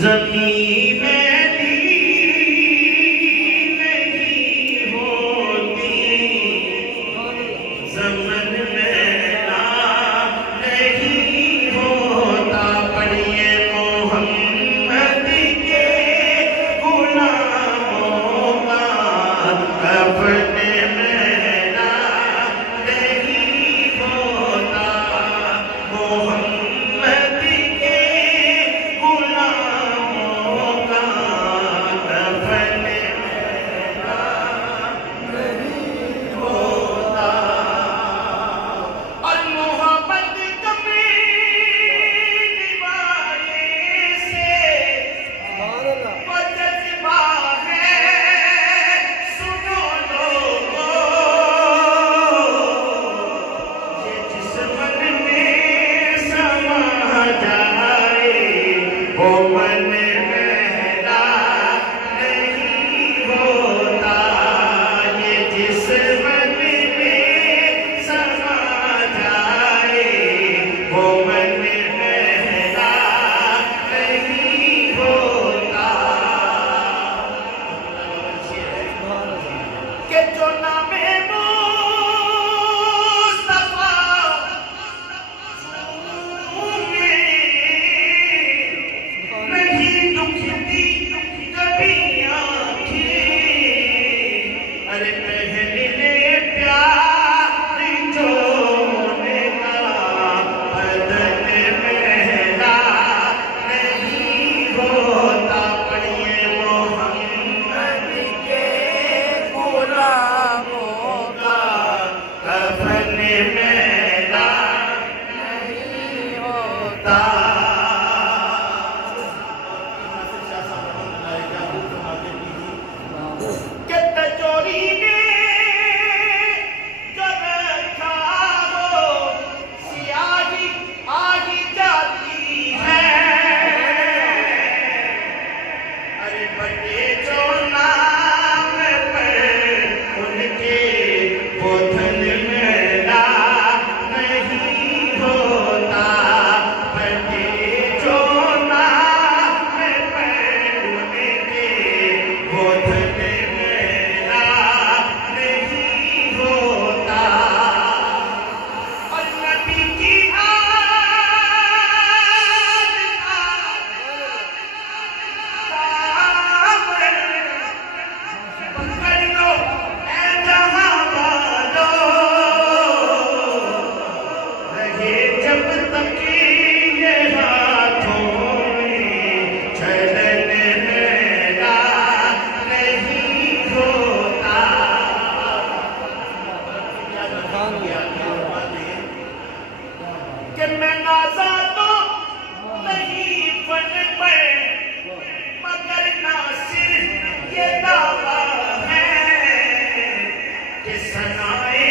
زمین میری نہیں ہوتی، زمن میرا نہیں ہوتا، پڑھیے محمد کے غلاموں کا کفن میرا نہیں ہوتا، محمد کے غلاموں کا کفن میرا نہیں ہوتا، اور محبت کبھی نبھانے سے وہ جذبہ ہے، سنو لوگو، یہ جس من میں سما جائے وہ من میرا نہیں ہوتا، یہ جس من میں سما جائے وہ من میرا نہیں ہوتا، کہ جو نام نہیں دکھتی کبھی آنکھیں، ارے پہلے پیار جونے کا بدن میرا نہیں ہوتا، پڑھیے محمد کے غلاموں کا کفن میرا نہیں ہوتا۔ کہ تجوری میں جو رکھا ہو سیاہی آ ہی جاتی ہے، ارے بڑے جو نام پر ان کے وہ دھن میرا نہیں ہوتا، بڑے جو نام پر ان کے وہ دھن میرا نہیں ہوتا، اور نبی کی پکڑ لو اے جہاں والو، رہے جب تک یہ ہاتھوں میں چلن میرا نہیں ہوتا، کہ میں نازا تو نہیں بن پہ، مگر ناصر یہ دعویٰ ہے کہ ثنائے